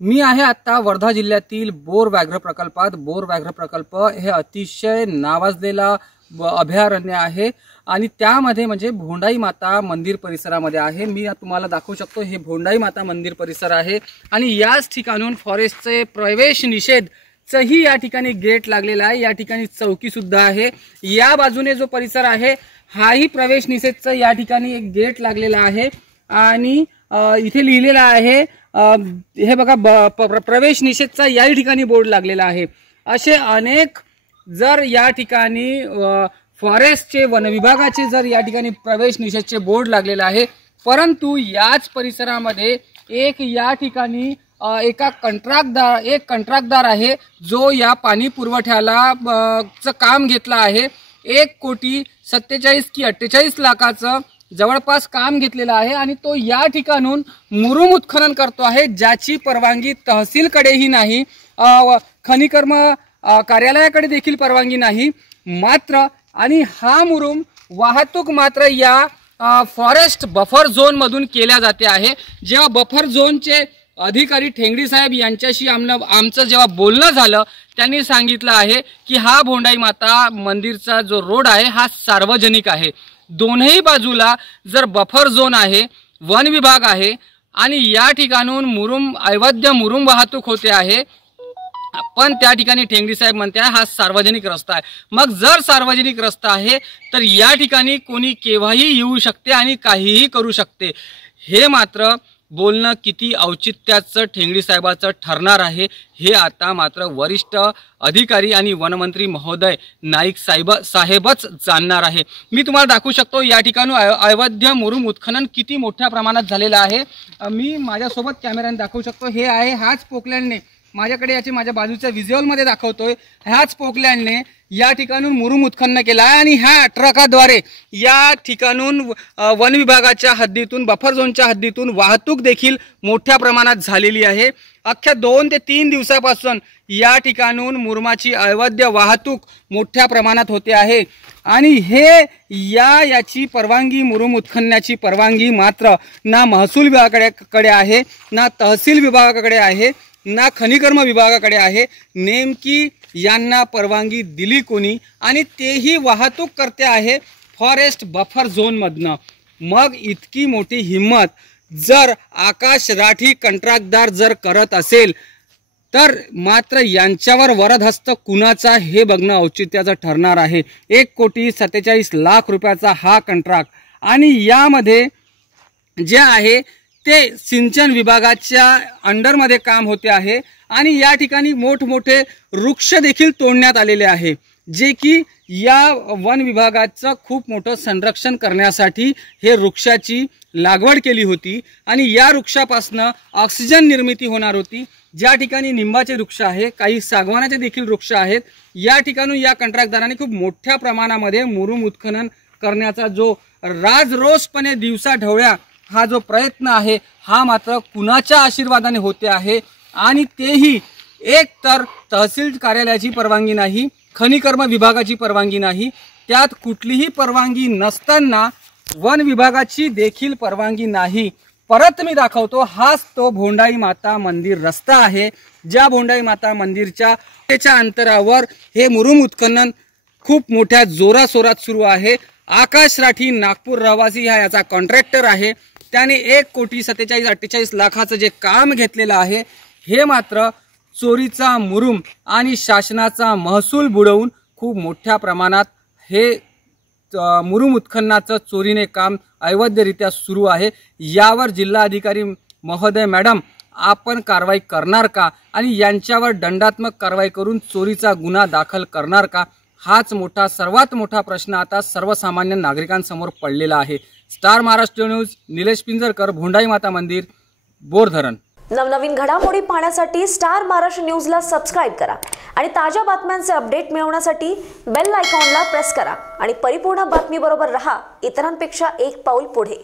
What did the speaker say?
मी आहे आता वर्धा जिल्ह्यातील बोर व्याघ्र प्रकल्पात। बोर व्याघ्र प्रकल्प हे अतिशय नावाजलेला अभयारण्य आहे आणि त्यामध्ये म्हणजे भोंडाई माता मंदिर परिसरामध्ये आहे। मी तुम्हाला दाखवू शकतो हे भोंडाई माता मंदिर परिसर आहे आणि याच ठिकाणून फॉरेस्टचे प्रवेश निषेधचंही या ठिकाणी गेट लागलेला आहे। या ठिकाणी चौकी सुद्धा आहे। या बाजूने जो परिसर आहे हाही प्रवेश निषेधचं या ठिकाणी एक गेट लागलेला आहे आणि इथे लिहिलेलं आहे हे बघा प्रवेश निषेधचा या ठिकाणी बोर्ड लागलेला आहे। असे अनेक जर या ठिकाणी फॉरेस्टचे वन विभागाचे जर या ठिकाणी प्रवेश निषेधचे बोर्ड लागलेले आहे, परंतु याच परिसरामध्ये एक या ठिकाणी एक कंत्राटदार आहे जो या पाणी पुरवठ्याला चं काम घेतला आहे। 1,47 की 48 लाखाचं जवळपास काम घेतलेलं आहे आणि तो या ठिकाणून मुरुम उत्खनन करतो आहे, ज्याची परवानगी तहसीलकडेही नाही, खनिकर्म कार्यालयाकडे देखील परवानगी नाही। मात्र आणि हा मुरुम वाहतूक मात्र या फॉरेस्ट बफर झोन मधून केल्या जाते आहे। जेव्हा बफर झोनचे अधिकारी ठेंगडी साहेब यांच्याशी आमचं जेव्हा बोलणं झालं, त्यांनी सांगितलं आहे की हा भोंडाई माता मंदिरचा जो रोड आहे हा सार्वजनिक आहे। दोन्ही बाजूला जर बफर झोन आहे, वन विभाग आहे आणि या ठिकाणून अवैध मुरुम वाहतूक होते आहे, पण त्या ठिकाणी ठेंगडी साहेब म्हणते हा सार्वजनिक रस्ता आहे। मग जर सार्वजनिक रस्ता आहे तर या ठिकाणी कोणी केव्हाही येऊ शकते आणि काहीही करू शकते। हे मात्र बोलणं किती औचित्याचं ठेंगडी साहेबाचं ठरणार आहे हे आता मात्र वरिष्ठ अधिकारी आणि वनमंत्री महोदय नाईक साहेबच जाणणार आहे। मी तुम्हाला दाखवू शकतो या ठिकाणी अवैध मुरुम उत्खनन किती मोठ्या प्रमाणात झालेलं आहे। मी माझ्यासोबत कॅमेऱ्याने दाखवू शकतो। हे आहे हाच पोकलँडने माझ्याकडे याचे माझ्या बाजूच्या व्हिज्युअल मध्ये दाखवतोय। ह्याच पोकलँडने या ठिकाणून मुरुम उत्खनन केला आहे आणि ह्या ट्रकाद्वारे या ठिकाणून वन विभागाच्या हद्दीतून बफर झोनच्या हद्दीतून वाहतूक देखील मोठ्या प्रमाणात झालेली आहे। अख्ख्या 2 ते 3 दिवसापासून या ठिकाणून मुरुमाची अवैध वाहतूक मोठ्या प्रमाणात होते आहे आणि याची परवानगी मुरुम उत्खननाची परवानगी मात्र ना महसूल विभागाकडे आहे, ना तहसील विभागाकडे आहे, ना खनिकर्म विभागाकडे आहे। नेमकी यांना परवानगी दिली कोणी आणि तेही वाहतूक करते आहे फॉरेस्ट बफर झोन मधनं। मग इतकी मोठी हिम्मत जर आकाश राठी कंत्राटदार जर करत असेल तर मात्र यांच्यावर वरदहस्त कुणाचा हे बघणं औचित्याचं ठरणार आहे। 1,47 रुपयाचा हा कंत्राट आणि यामध्ये जे आहे ते सिंचन विभागाच्या अंडरमध्ये काम होते आहे आणि या ठिकाणी मोठमोठे वृक्ष देखील तोडण्यात आलेले आहे, जे की या वन विभागाचं खूप मोठं संरक्षण करण्यासाठी हे वृक्षाची लागवड केली होती आणि या वृक्षापासून ऑक्सिजन निर्मिती होणार होती। ज्या ठिकाणी निंबाचे वृक्ष आहे, काही सागवानाचे देखील वृक्ष आहेत, या ठिकाणून या कंत्राटदाराने खूप मोठ्या प्रमाणामध्ये मुरुम उत्खनन करण्याचा जो राजरोसपणे दिवसा ढवळ्या हा जो प्रयत्न आहे हा मात्र कुणाच्या आशीर्वादाने होते आहे आणि तेही एक तर तहसील कार्यालयाची परवानगी नाही, खनिकर्म विभागाची परवानगी नाही, त्यात कुठलीही परवानगी नसताना वन विभागाची देखील परवानगी नाही। परत मी दाखवतो, हाच तो भोंडाई माता मंदिर रस्ता आहे, ज्या भोंडाई माता मंदिरच्या अंतरावर हे मुरुम उत्खनन खूप मोठ्या जोराशोरात सुरू आहे। आकाश राठी नागपूर रहिवासी हा याचा कॉन्ट्रॅक्टर आहे, त्याने 1,47,48 लाखाचं जे काम घेतलेलं आहे हे मात्र चोरीचा मुरुम आणि शासनाचा महसूल बुडवून खूप मोठ्या प्रमाणात हे मुरुम उत्खननाचं चोरीने काम अवैधरित्या सुरू आहे। यावर जिल्हा अधिकारी महोदय मॅडम आपण कारवाई करणार का आणि यांच्यावर दंडात्मक कारवाई करून चोरीचा गुन्हा दाखल करणार का, हाच सर्वात मोठा प्रश्न आता सर्वसामान्य नागरिकांसमोर पडलेला आहे। स्टार महाराष्ट्र न्यूज, निलेश पिंजरकर, भोंडाई माता मंदिर, बोर धरण। नवनवीन घडामोडी पाहण्यासाठी स्टार महाराष्ट्र न्यूजला सबस्क्राइब करा आणि ताज्या बातम्यांचे अपडेट मिळवण्यासाठी बेल आयकॉनला प्रेस करा आणि परिपूर्ण बातमीबरोबर रहा, इतरांपेक्षा एक पाऊल पुढे।